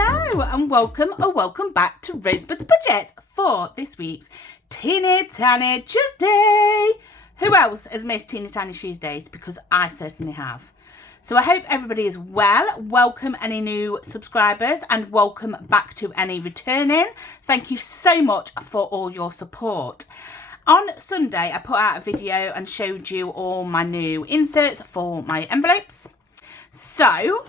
Hello and welcome back to Rosebud's Budget for this week's Teeny Tiny Tuesday. Who else has missed Teeny Tiny Tuesdays? Because I certainly have. So I hope everybody is well. Welcome any new subscribers and welcome back to any returning. Thank you so much for all your support. On Sunday, I put out a video and showed you all my new inserts for my envelopes. So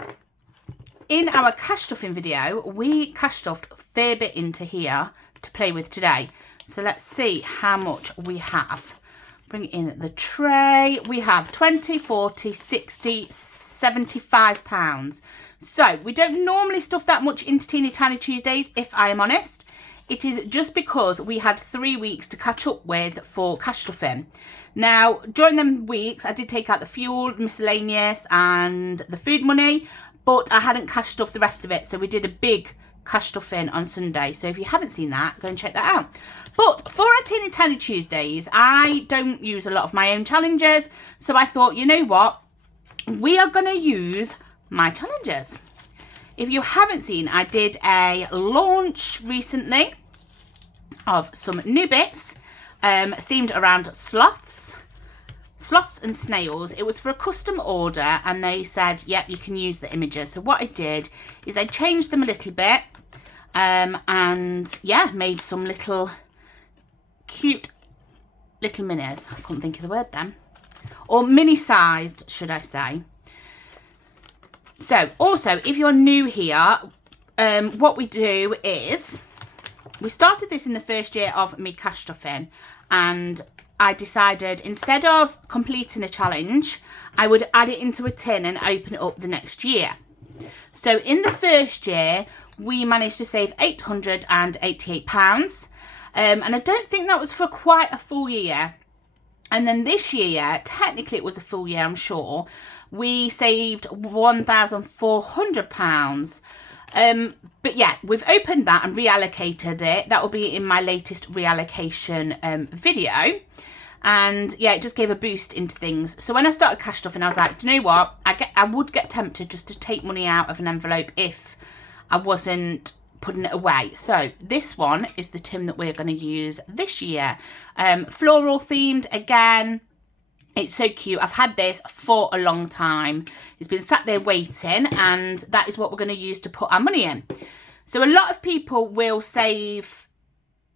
in our cash stuffing video, we cash stuffed a fair bit into here to play with today. So let's see how much we have. Bring in the tray. We have 20, 40, 60, 75 pounds. So we don't normally stuff that much into Teeny Tiny Tuesdays, if I am honest. It is just because we had 3 weeks to catch up with for cash stuffing. Now, during them weeks, I did take out the fuel, miscellaneous and the food money, but I hadn't cash stuffed the rest of it. So we did a big cash stuffing on Sunday. So if you haven't seen that, go and check that out. But for our Teeny Tiny Tuesdays, I don't use a lot of my own challenges. So I thought, you know what? We are going to use my challenges. If you haven't seen, I did a launch recently of some new bits themed around sloths and snails. It was for a custom order and they said, yep, you can use the images. So what I did is I changed them a little bit and yeah, made some little cute little minis. I couldn't think of the word then. Or mini-sized, should I say. So also, if you're new here, what we do is we started this in the first year of me cash stuffing, and I decided instead of completing a challenge, I would add it into a tin and open it up the next year. So in the first year, we managed to save £888, and I don't think that was for quite a full year. And then this year, technically it was a full year, I'm sure, we saved £1,400. But yeah, we've opened that and reallocated it. That will be in my latest reallocation video. And yeah, it just gave a boost into things. So when I started cash stuffing, I was like, do you know what? I would get tempted just to take money out of an envelope if I wasn't putting it away. So this one is the tin that we're going to use this year. Floral themed again. It's so cute. I've had this for a long time. It's been sat there waiting, and that is what we're going to use to put our money in. So a lot of people will save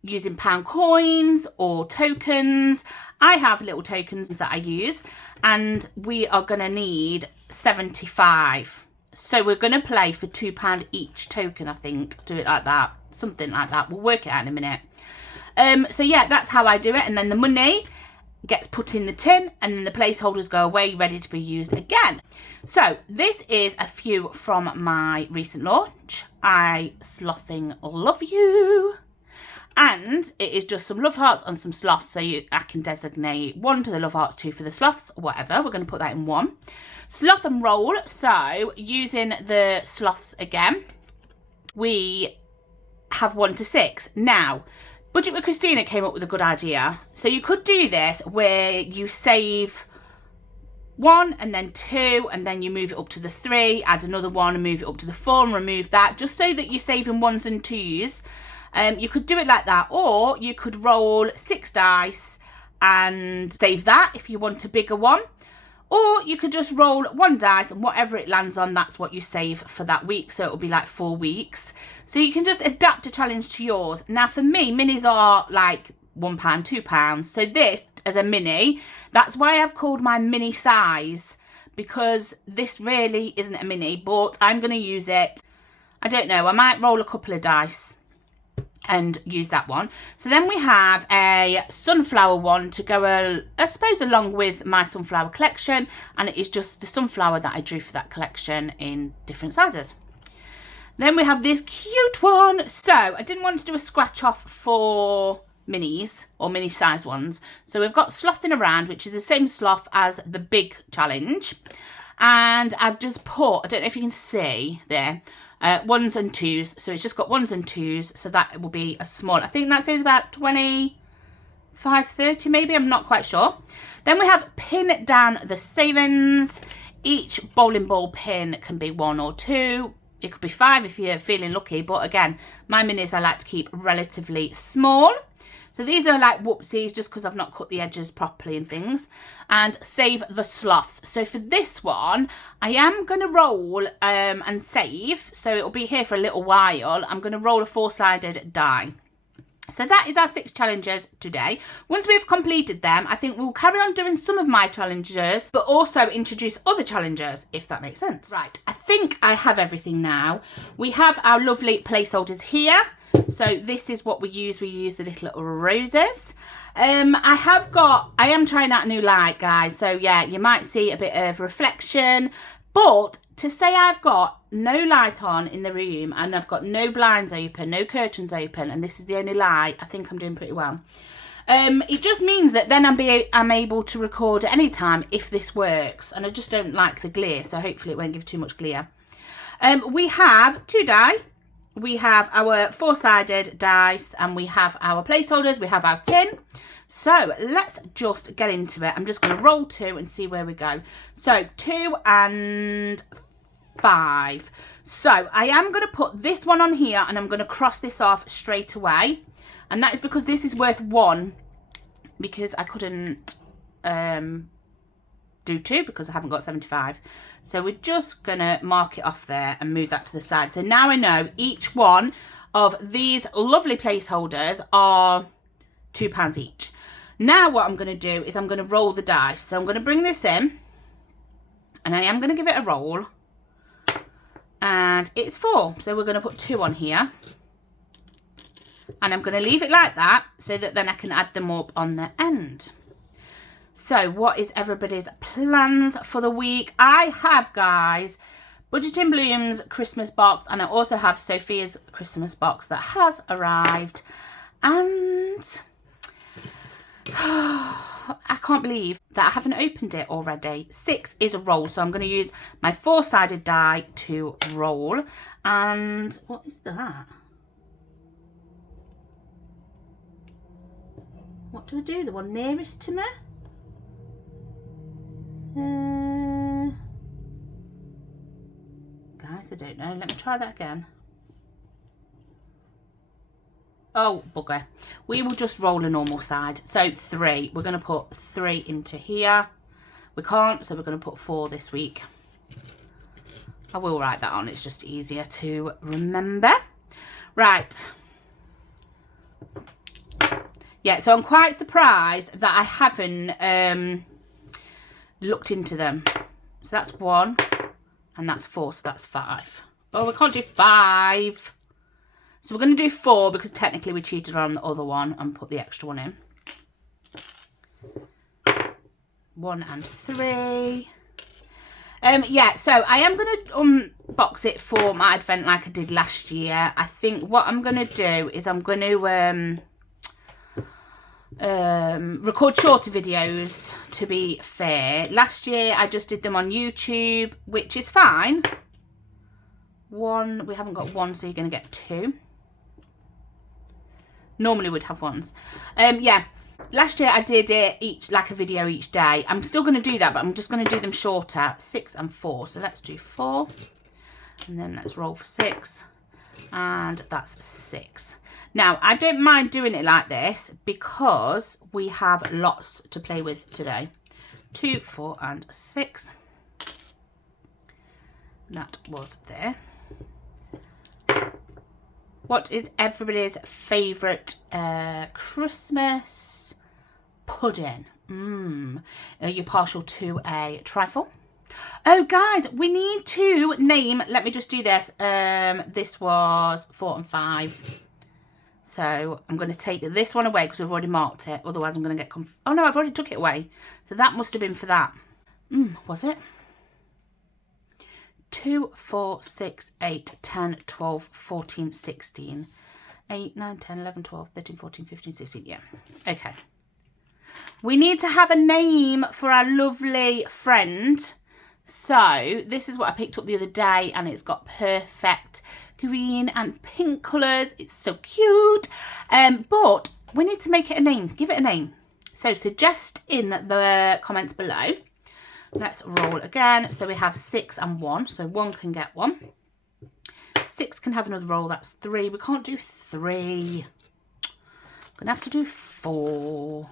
using pound coins or tokens. I have little tokens that I use, and we are going to need 75. So we're going to play for £2 each token, I think. Do it like that. Something like that. We'll work it out in a minute. So yeah, that's how I do it. And then the money gets put in the tin and then the placeholders go away, ready to be used again. So this is a few from my recent launch. I slothing love you. And it is just some love hearts and some sloths. So I can designate one to the love hearts, two for the sloths, or whatever. We're going to put that in one. Sloth and roll. So using the sloths again, we have 1 to 6. Now, Budget with Christina came up with a good idea. So you could do this where you save 1 and then 2 and then you move it up to the 3, add another 1 and move it up to the 4 and remove that, just so that you're saving 1s and 2s. You could do it like that, or you could roll 6 dice and save that if you want a bigger one. Or you could just roll 1 dice and whatever it lands on, that's what you save for that week. So it'll be like 4 weeks. So you can just adapt a challenge to yours. Now for me, minis are like £1, £2. So this as a mini, that's why I've called my mini size, because this really isn't a mini, but I'm going to use it. I don't know, I might roll a couple of dice and use that one. So then we have a sunflower one to go, I suppose, along with my sunflower collection, and it is just the sunflower that I drew for that collection in different sizes. Then we have this cute one. So I didn't want to do a scratch off for minis or mini size ones, so we've got slothing around, which is the same sloth as the big challenge, and I've just put, I don't know if you can see there, 1s and 2s. So it's just got 1s and 2s. So that will be a small. I think that says about 25, 30 maybe. I'm not quite sure. Then we have pin down the savings. Each bowling ball pin can be 1 or 2. It could be 5 if you're feeling lucky. But again, my minis I like to keep relatively small. So these are like whoopsies just because I've not cut the edges properly and things. And save the sloths. So for this one, I am going to roll and save. So it'll be here for a little while. I'm going to roll a 4-sided die. So that is our 6 challenges today. Once we've completed them, I think we'll carry on doing some of my challenges, but also introduce other challenges, if that makes sense. Right, I think I have everything now. We have our lovely placeholders here. So this is what we use. We use the little roses. I am trying out a new light, guys. So yeah, you might see a bit of reflection, but to say I've got no light on in the room and I've got no blinds open, no curtains open, and this is the only light, I think I'm doing pretty well. It just means that then I'm able to record at any time if this works, and I just don't like the glare, so hopefully it won't give too much glare. We have 2 die. We have our 4-sided dice, and we have our placeholders. We have our tin. So let's just get into it. I'm just going to roll 2 and see where we go. So 2 and 5. So I am going to put this one on here, and I'm going to cross this off straight away. And that is because this is worth 1, because I couldn't do 2 because I haven't got 75. So we're just going to mark it off there and move that to the side. So now I know each one of these lovely placeholders are £2 each. Now what I'm going to do is I'm going to roll the dice. So I'm going to bring this in, and I am going to give it a roll, and it's 4. So we're going to put 2 on here, and I'm going to leave it like that so that then I can add them up on the end. So what is everybody's plans for the week? I have, guys, Budgeting Bloom's Christmas box, and I also have Sophia's Christmas box that has arrived, and I can't believe that I haven't opened it already. 6 is a roll, so I'm going to use my 4-sided die to roll. And what is that? What do I do? The one nearest to me? Guys, I don't know. Let me try that again. Oh, bugger. We will just roll a normal side. So 3. We're going to put 3 into here. We can't, so we're going to put 4 this week. I will write that on. It's just easier to remember. Right. Yeah, so I'm quite surprised that I haven't looked into them. So that's 1, and that's 4, so that's 5. Oh, we can't do 5. So we're going to do 4 because technically we cheated on the other one and put the extra one in. 1 and 3. Yeah, so I am going to unbox it for my advent like I did last year. I think what I'm going to do is I'm going to record shorter videos, to be fair. Last year I just did them on YouTube, which is fine. 1, we haven't got 1, so you're going to get 2. Normally we'd have 1s. Yeah, last year I did it like a video each day. I'm still going to do that, but I'm just going to do them shorter. 6 and 4. So let's do 4, and then let's roll for 6, and that's 6. Now I don't mind doing it like this because we have lots to play with today. 2, 4, and 6. That was there. What is everybody's favourite Christmas pudding? Are you partial to a trifle? Oh, guys, we need to name... Let me just do this. This was 4 and 5. So I'm going to take this one away because we've already marked it. Otherwise, I'm going to get... Oh, no, I've already took it away. So that must have been for that. Was it? 2, 4, 6, 8, 10, 12, 14, 16, 8, 9, 10, 11, 12, 13, 14, 15, 16. Yeah. Okay. We need to have a name for our lovely friend. So this is what I picked up the other day, and it's got perfect green and pink colours. It's so cute. But we need to make it a name. Give it a name. So suggest in the comments below. Let's roll again. So we have 6 and 1. So 1 can get 1. 6 can have another roll. That's 3. We can't do 3. Gonna have to do 4.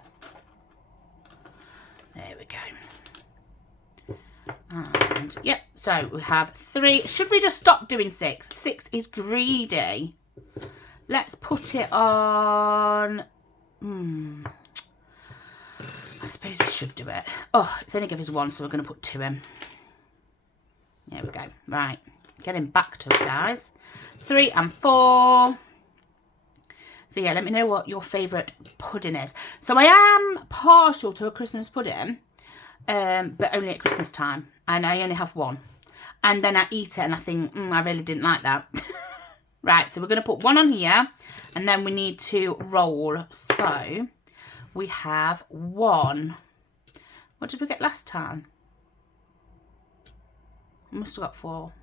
There we go. And yep, so we have 3. Should we just stop doing 6? 6 is greedy. Let's put it on. I suppose we should do it. Oh, it's only give us 1, so we're going to put 2 in. There we go. Right, getting back to it, guys. 3 and 4. So yeah, let me know what your favourite pudding is. So I am partial to a Christmas pudding, but only at Christmas time. And I only have 1. And then I eat it and I think, I really didn't like that. Right, so we're going to put 1 on here. And then we need to roll. So we have 1. What did we get last time? We must have got 4.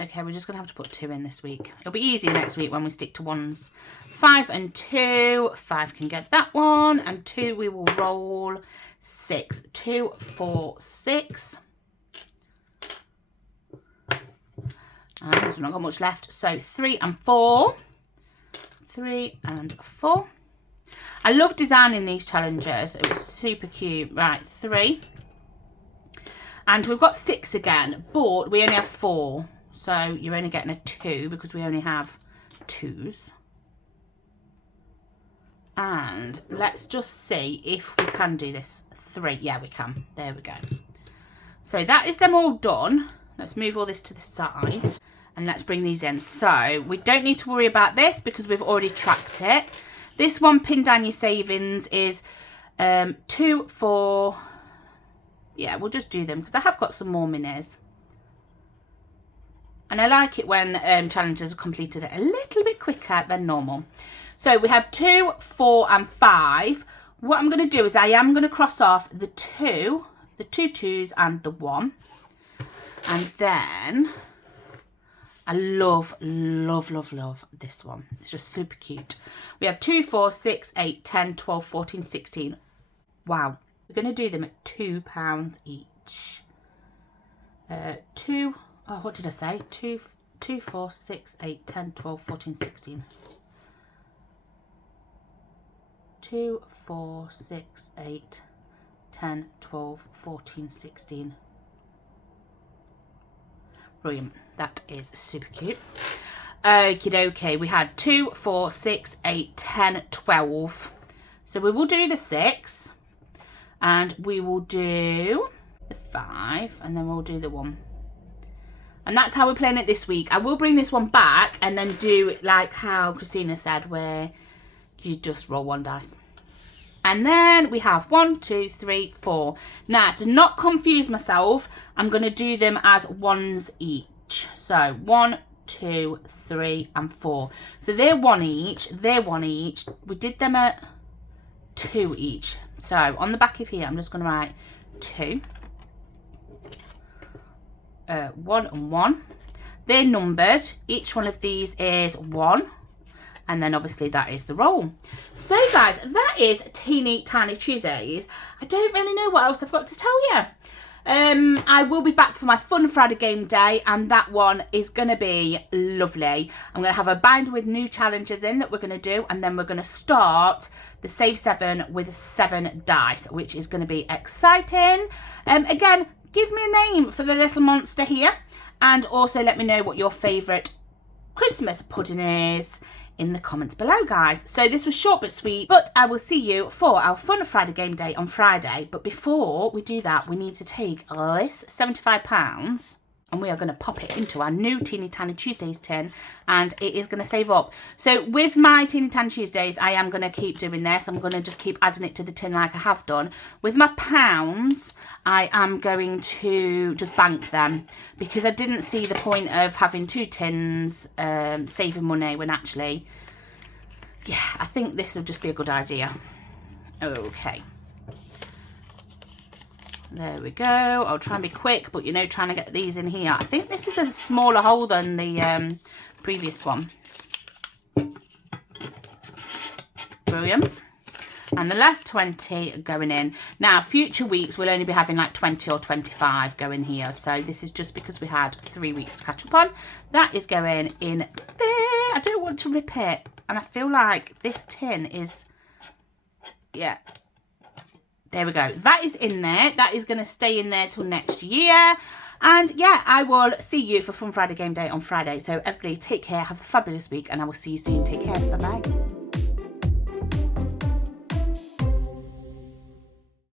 Okay, we're just going to have to put 2 in this week. It'll be easy next week when we stick to 1s. 5 and 2. 5 can get that one. And 2 we will roll. 6. 2, 4, 6. And we've not got much left. So 3 and 4. 3 and 4. I love designing these challenges. It was super cute. Right, 3. And we've got 6 again, but we only have 4. So you're only getting a 2 because we only have 2s. And let's just see if we can do this. 3. Yeah, we can. There we go. So that is them all done. Let's move all this to the side. And let's bring these in. So we don't need to worry about this because we've already tracked it. This one, pin down your savings, is 2, 4. Yeah, we'll just do them because I have got some more minis. And I like it when challenges are completed a little bit quicker than normal. So we have 2, 4 and 5. What I'm going to do is I am going to cross off the 2, the 2 2s and the 1. And then I love, love, love, love this one. It's just super cute. We have 2, 4, 6, 8, 10, 12, 14, 16. Wow. We're going to do them at £2 each. 2, oh, what did I say? 2, 4, 6, 8, 10, 12, 14, 16. 2, 4, 6, 8, 10, 12, 14, 16. Brilliant. That is super cute. Okie dokie. We had 2, 4, 6, 8, 10, 12. So we will do the 6. And we will do the 5. And then we'll do the 1. And that's how we're playing it this week. I will bring this one back and then do it like how Christina said, where you just roll 1 dice. And then we have 1, 2, 3, 4. Now, to not confuse myself, I'm going to do them as 1s each. So 1, 2, 3 and 4. So they're 1 each. They're 1 each. We did them at 2 each. So on the back of here, I'm just going to write 2. 1 and 1. They're numbered. Each one of these is 1. And then obviously that is the roll. So guys, that is Teeny Tiny Tuesdays. I don't really know what else I've got to tell you. I will be back for my Fun Friday game day, and that one is going to be lovely. I'm going to have a binder with new challenges in that we're going to do, and then we're going to start the Save 7 with 7 dice, which is going to be exciting. Again, give me a name for the little monster here, and also let me know what your favourite Christmas pudding is in the comments below, guys. So this was short but sweet, but I will see you for our Fun Friday game day on Friday. But before we do that, we need to take this £75 and we are going to pop it into our new Teeny Tiny Tuesdays tin, and it is going to save up. So with my Teeny Tiny Tuesdays, I am going to keep doing this. I'm going to just keep adding it to the tin like I have done. With my pounds, I am going to just bank them because I didn't see the point of having 2 tins, saving money, when actually, yeah, I think this will just be a good idea. Okay. There we go. I'll try and be quick, but you know, trying to get these in here. I think this is a smaller hole than the previous one. Brilliant. And the last 20 are going in. Now, future weeks, we'll only be having like 20 or 25 going here. So this is just because we had 3 weeks to catch up on. That is going in there. I don't want to rip it. And I feel like this tin is, yeah. There we go. That is in there. That is going to stay in there till next year. And yeah, I will see you for Fun Friday Game Day on Friday. So everybody take care. Have a fabulous week. And I will see you soon. Take care. Bye-bye.